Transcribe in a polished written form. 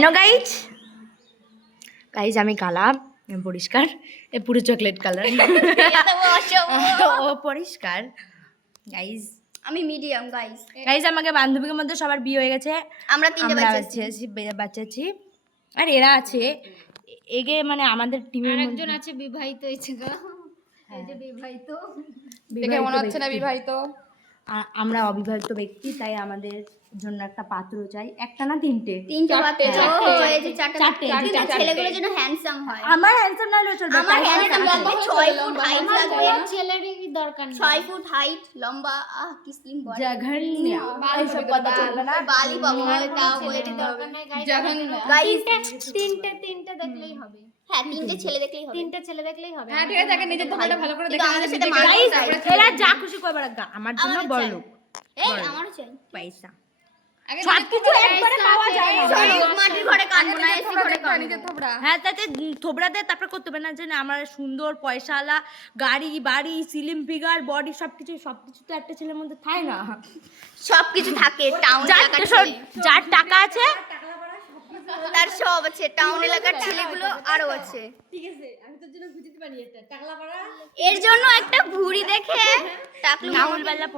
Hello guys guys আমি কালা পরিষ্কার এ পুরো চকলেট কালার ও পরিষ্কার গাইজ আমি মিডিয়াম গাইস। গাইজ আমাকে বান্ধবীর মধ্যে সবার বিয়ে হয়ে গেছে, আমরা তিনটে বাচ্চা আছি আর এরা আছে এগে মানে আমাদের টিমের একজন আছে বিবাহিত হয়েছে গো, এই যে বিবাহিত দেখে মনে হচ্ছে না বিবাহিত। আর আমরা অবিবাহিত ব্যক্তি, তাই আমাদের জন্য একটা পাত্র চাই। একটা না তিনটে চারটে চারটে। ছেলেগুলো যেন হ্যান্ডসাম হয়। আমার হ্যান্ডসাম না হলেও চলবে, আমার হ্যান্ডসাম লাগবে, 6 ফুট হাইট লাগবে, ছেলেরই দরকার নেই, 6 ফুট হাইট লম্বা। কি স্লিম বডি, জঘন্য এইসব কথা চলবে না। বালি বাবু তাও ছেলেরই দরকার নেই গাইস। তিনটে দেখলেই হবে। হ্যাঁ, তিনটে ছেলে দেখলেই হবে। তিনটে ছেলে দেখলেই হবে। হ্যাঁ ঠিক আছে, আগে নিজের তোমরা ভালো করে দেখে আমাদের সাথে গাইস এরা যা খুশি করবে না, আমার জন্য বড় লোক এই আমারও চাই পয়সা আগে সবকিছু একবারে পাওয়া যায় না। চলো মাটির ঘরে কাঁদবো না, এসি ঘরে কাঁদবো। নিজের থোবড়া। হ্যাঁ তাতে থোবড়াতে তারপর করতে হবে না যে না আমার সুন্দর পয়সাওয়ালা গাড়ি বাড়ি সিলিম ফিগার বডি সবকিছু তো একটা ছেলের মধ্যে থাকে না। সবকিছু থাকে টাউন এলাকার ছেলে, যার টাকা আছে তার সব আছে। টাউন এলাকার ছেলেগুলো আরো আছে। এর জন্য একটা ভুঁড়ি দেখে টাকলু রাহুল বেলা